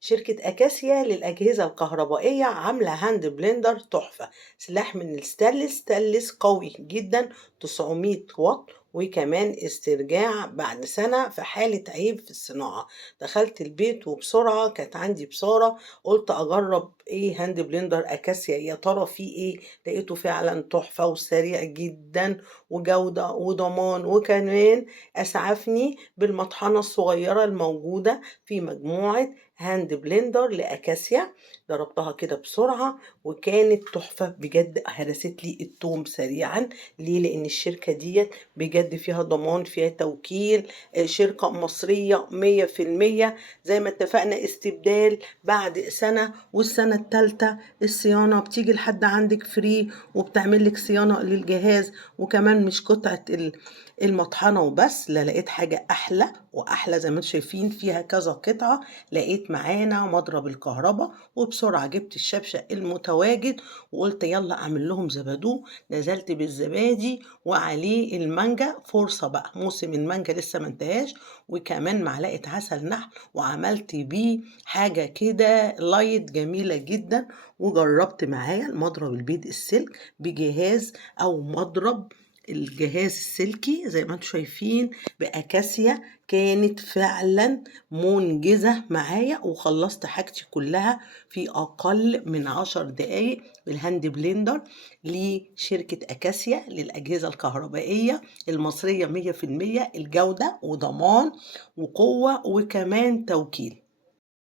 شركة أكاسيا للأجهزة الكهربائية عاملة هاند بلندر تحفة. سلاح من ستانلس قوي جدا، 900 واط، وكمان استرجاع بعد سنة في حالة عيب في الصناعة. دخلت البيت وبسرعة كانت عندي بصارة، قلت أجرب إيه هاند بلندر أكاسيا، يا ترى فيه إيه. لقيته فعلا تحفة وسريع جدا وجودة وضمان، وكمان أسعفني بالمطحنة الصغيرة الموجودة في مجموعة هاند بلندر لأكاسيا. ضربتها كده بسرعة وكانت تحفة بجد، هرست لي التوم سريعا. ليه؟ لأن الشركة ديت بجد فيها ضمان، فيها توكيل، شركة مصرية 100%. زي ما اتفقنا استبدال بعد سنة، والسنة التالتة الصيانة بتيجي لحد عندك فري، وبتعمل لك صيانة للجهاز. وكمان مش قطعة المطحنة وبس، لا، لقيت حاجة أحلى وأحلى زي ما انتم شايفين، فيها كذا قطعة. لقيت معانا مضرب الكهرباء، وبسرعة جبت الشبشق المتواجد وقلت يلا أعمل لهم زبادو. نزلت بالزبادي وعليه المانجا، فرصة بقى موسم المانجا لسه ما انتهاش، وكمان معلقة عسل نحل، وعملت بيه حاجة كده لايت جميلة جدا. وجربت معايا المضرب البيض السلك بجهاز أو مضرب الجهاز السلكي زي ما انتم شايفين بأكاسيا. كانت فعلا منجزة معايا، وخلصت حاجتي كلها في أقل من 10 دقايق بالهاند بلندر لشركة أكاسيا للأجهزة الكهربائية المصرية 100%، الجودة وضمان وقوة وكمان توكيل.